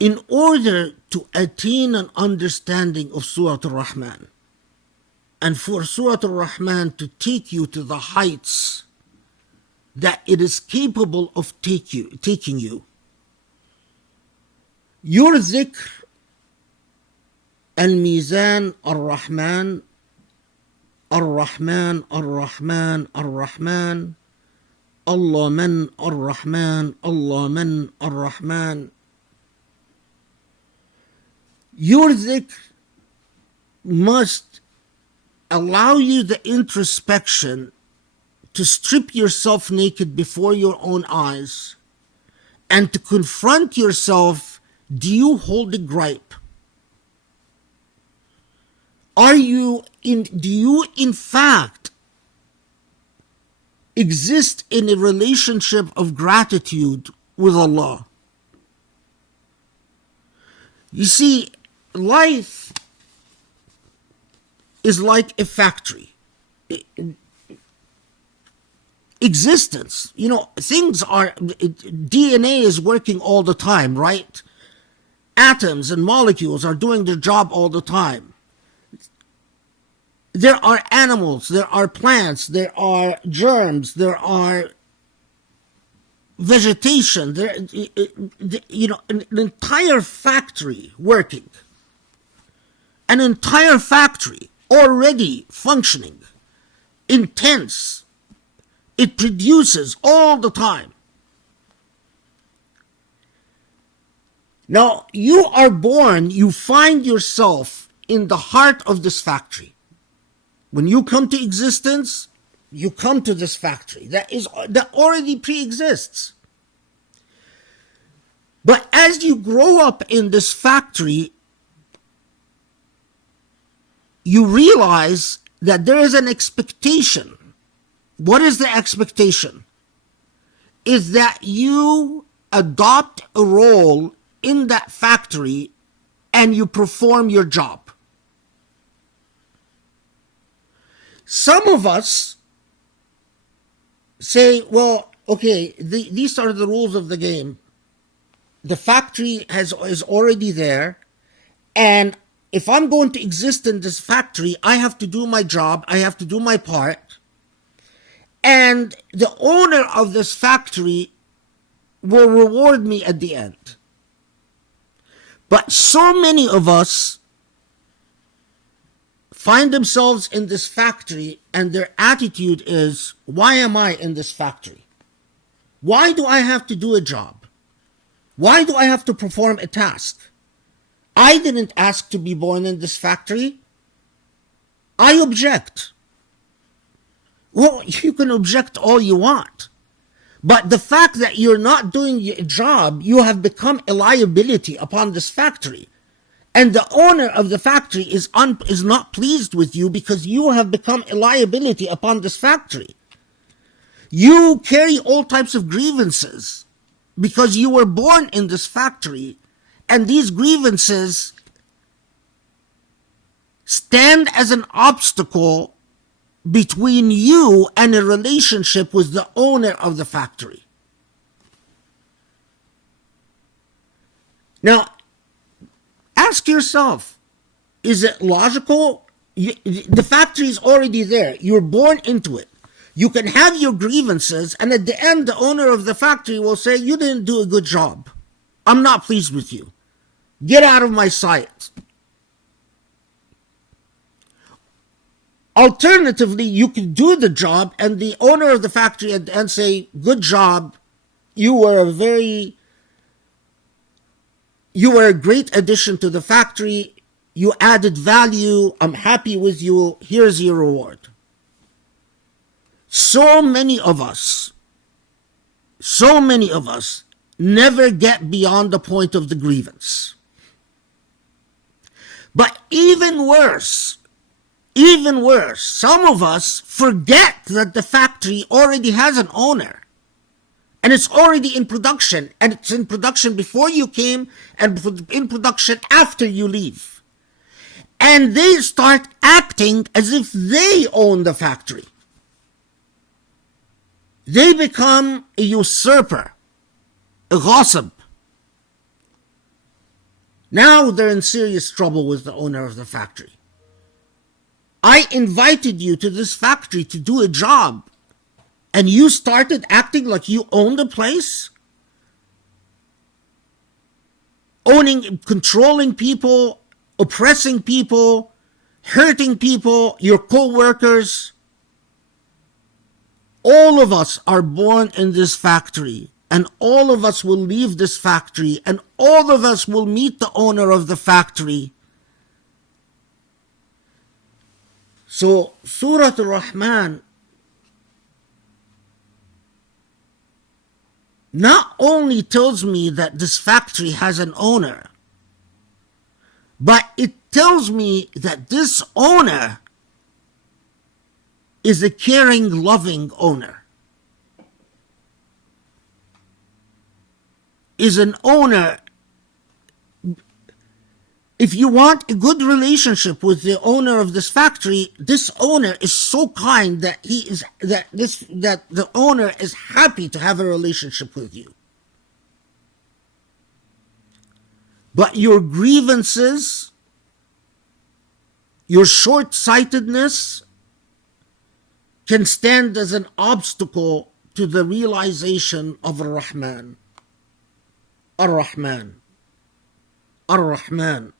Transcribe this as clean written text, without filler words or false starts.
in order to attain an understanding of Surah Rahman, and for Surah Rahman to take you to the heights that it is capable of taking you, your dhikr, al-mizan, al-Rahman, al-Rahman, al-Rahman, al-Rahman, Allah man, al-Rahman, Allah man, al-Rahman. Your dhikr must allow you the introspection to strip yourself naked before your own eyes and to confront yourself. Do you hold a gripe? Do you in fact exist in a relationship of gratitude with Allah? You see, life is like a factory. Existence, things are, DNA is working all the time, right? Atoms and molecules are doing their job all the time. There are animals, there are plants, there are germs, there are vegetation, an entire factory working. An entire factory already functioning, intense. It produces all the time. Now, you are born, you find yourself in the heart of this factory. When you come to existence, you come to this factory that already pre-exists. But as you grow up in this factory, you realize that there is an expectation. What is the expectation? Is that you adopt a role in that factory and you perform your job. Some of us say, well, okay, these are the rules of the game. The factory is already there, and if I'm going to exist in this factory, I have to do my job, I have to do my part, and the owner of this factory will reward me at the end. But so many of us find themselves in this factory and their attitude is, why am I in this factory? Why do I have to do a job? Why do I have to perform a task? I didn't ask to be born in this factory. I object. Well, you can object all you want. But the fact that you're not doing your job, you have become a liability upon this factory. And the owner of the factory is not pleased with you because you have become a liability upon this factory. You carry all types of grievances because you were born in this factory, and these grievances stand as an obstacle between you and a relationship with the owner of the factory. Now, ask yourself, is it logical? The factory is already there. You're born into it. You can have your grievances, and at the end, the owner of the factory will say, you didn't do a good job. I'm not pleased with you. Get out of my sight. Alternatively, you can do the job, and the owner of the factory at the end say, good job. You were a great addition to the factory. You added value. I'm happy with you. Here's your reward. So many of us never get beyond the point of the grievance. But even worse, some of us forget that the factory already has an owner. And it's already in production. And it's in production before you came and in production after you leave. And they start acting as if they own the factory. They become a usurper, a ghasib. Now they're in serious trouble with the owner of the factory. I invited you to this factory to do a job, and you started acting like you own the place? Owning, controlling people, oppressing people, hurting people, your co-workers. All of us are born in this factory, and all of us will leave this factory, and all of us will meet the owner of the factory. So Surah Rahman not only tells me that this factory has an owner, but it tells me that this owner is a caring, loving owner. Is an owner. If you want a good relationship with the owner of this factory, this owner is so kind that the owner is happy to have a relationship with you. But your grievances, your short-sightedness can stand as an obstacle to the realization of Al-Rahman. Al-Rahman. Al-Rahman.